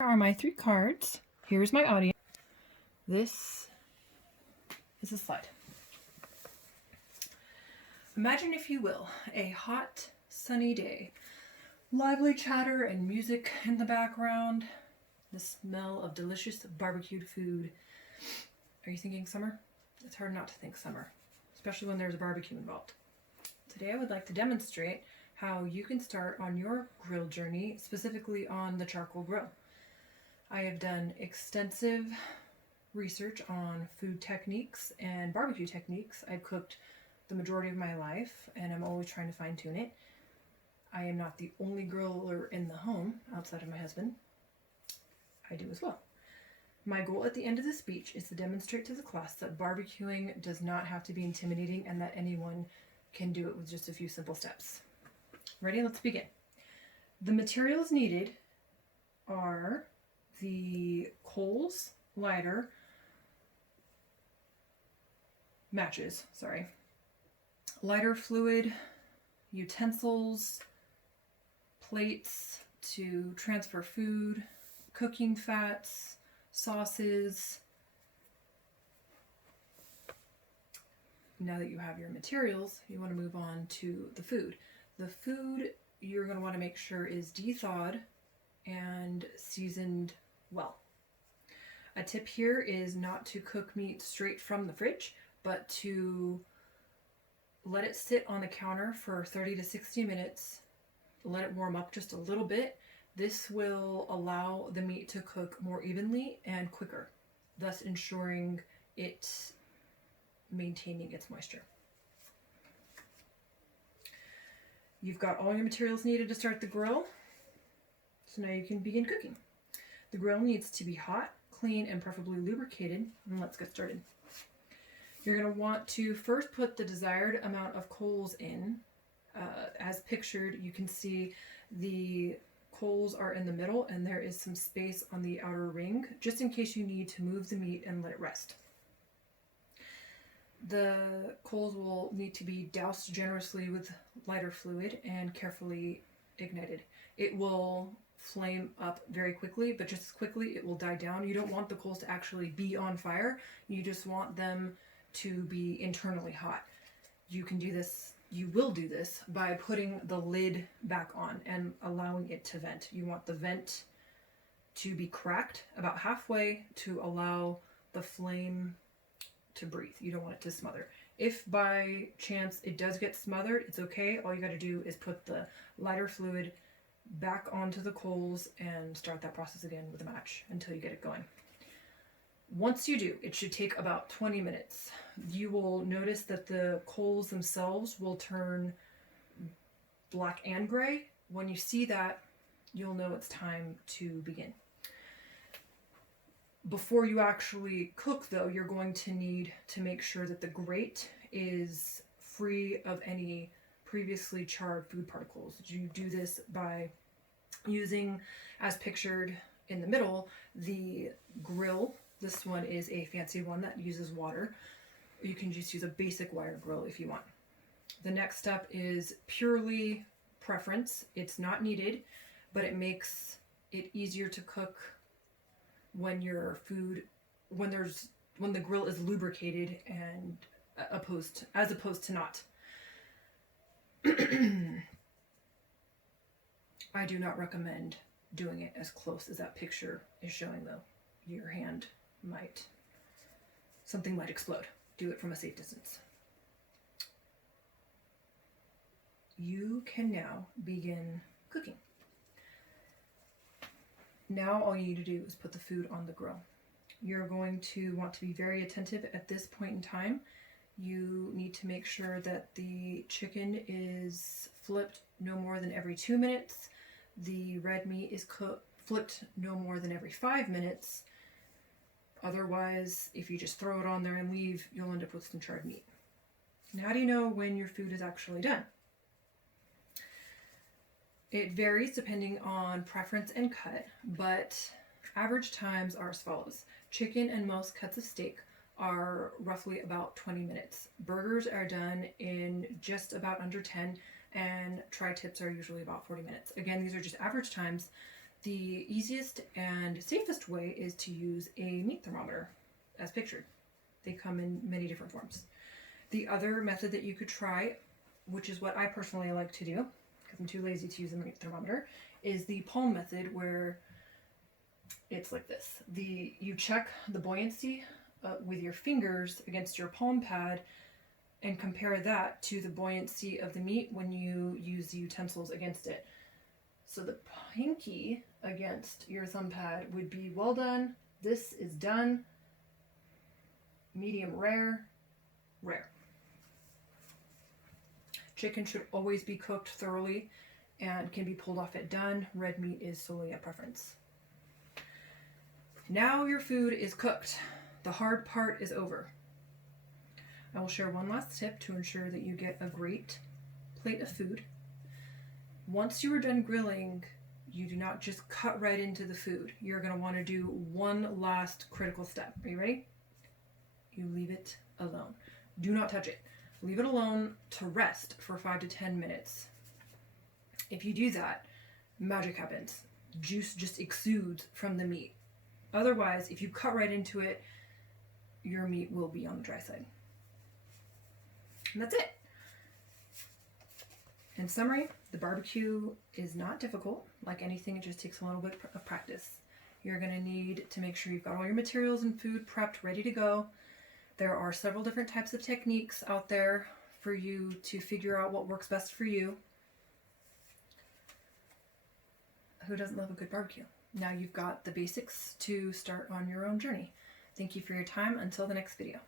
Here are my 3 cards. Here's my audience. This is a slide. Imagine, if you will, a hot, sunny day. Lively chatter and music in the background. The smell of delicious barbecued food. Are you thinking summer? It's hard not to think summer, especially when there's a barbecue involved. Today I would like to demonstrate how you can start on your grill journey, specifically on the charcoal grill. I have done extensive research on food techniques and barbecue techniques. I've cooked the majority of my life, and I'm always trying to fine tune it. I am not the only griller in the home outside of my husband. I do as well. My goal at the end of this speech is to demonstrate to the class that barbecuing does not have to be intimidating and that anyone can do it with just a few simple steps. Ready? Let's begin. The materials needed are the coals, lighter, lighter fluid, utensils, plates to transfer food, cooking fats, sauces. Now that you have your materials, you want to move on to the food. The food you're going to want to make sure is de-thawed and seasoned well. A tip here is not to cook meat straight from the fridge, but to let it sit on the counter for 30 to 60 minutes. Let it warm up just a little bit. This will allow the meat to cook more evenly and quicker, thus ensuring it maintaining its moisture. You've got all your materials needed to start the grill. So now you can begin cooking. The grill needs to be hot, clean, and preferably lubricated. And let's get started. You're going to want to first put the desired amount of coals in. As pictured, you can see the coals are in the middle and there is some space on the outer ring, just in case you need to move the meat and let it rest. The coals will need to be doused generously with lighter fluid and carefully ignited. It will flame up very quickly, but just as quickly it will die down. You don't want the coals to actually be on fire. You just want them to be internally hot. You will do this by putting the lid back on and allowing it to vent. You want the vent to be cracked about halfway to allow the flame to breathe. You don't want it to smother. If by chance it does get smothered, it's okay. All you got to do is put the lighter fluid back onto the coals and start that process again with a match until you get it going. Once you do, it should take about 20 minutes. You will notice that the coals themselves will turn black and gray. When you see that, you'll know it's time to begin. Before you actually cook, though, you're going to need to make sure that the grate is free of any previously charred food particles. You do this by using, as pictured in the middle, the grill. This one is a fancy one that uses water. You can just use a basic wire grill if you want. The next step is purely preference. It's not needed, but it makes it easier to cook when the grill is lubricated and as opposed to not. I do not recommend doing it as close as that picture is showing, though. Your hand something might explode. Do it from a safe distance. You can now begin cooking. Now all you need to do is put the food on the grill. You're going to want to be very attentive at this point in time. You need to make sure that the chicken is flipped no more than every 2 minutes. The red meat is flipped no more than every 5 minutes. Otherwise, if you just throw it on there and leave, you'll end up with some charred meat. And how do you know when your food is actually done? It varies depending on preference and cut, but average times are as follows. Chicken and most cuts of steak are roughly about 20 minutes. Burgers are done in just about under 10, and tri-tips are usually about 40 minutes. Again, these are just average times. The easiest and safest way is to use a meat thermometer, as pictured. They come in many different forms. The other method that you could try, which is what I personally like to do, because I'm too lazy to use a meat thermometer, is the palm method, where it's like this. You check the buoyancy with your fingers against your palm pad and compare that to the buoyancy of the meat when you use the utensils against it. So the pinky against your thumb pad would be well done, this is done, medium rare, rare. Chicken should always be cooked thoroughly and can be pulled off at done. Red meat is solely a preference. Now your food is cooked. The hard part is over. I will share one last tip to ensure that you get a great plate of food. Once you are done grilling, you do not just cut right into the food. You're going to want to do one last critical step. Are you ready? You leave it alone. Do not touch it. Leave it alone to rest for 5 to 10 minutes. If you do that, magic happens. Juice just exudes from the meat. Otherwise, if you cut right into it, your meat will be on the dry side. And that's it. In summary, the barbecue is not difficult. Like anything, it just takes a little bit of practice. You're going to need to make sure you've got all your materials and food prepped, ready to go. There are several different types of techniques out there for you to figure out what works best for you. Who doesn't love a good barbecue? Now you've got the basics to start on your own journey. Thank you for your time. Until the next video.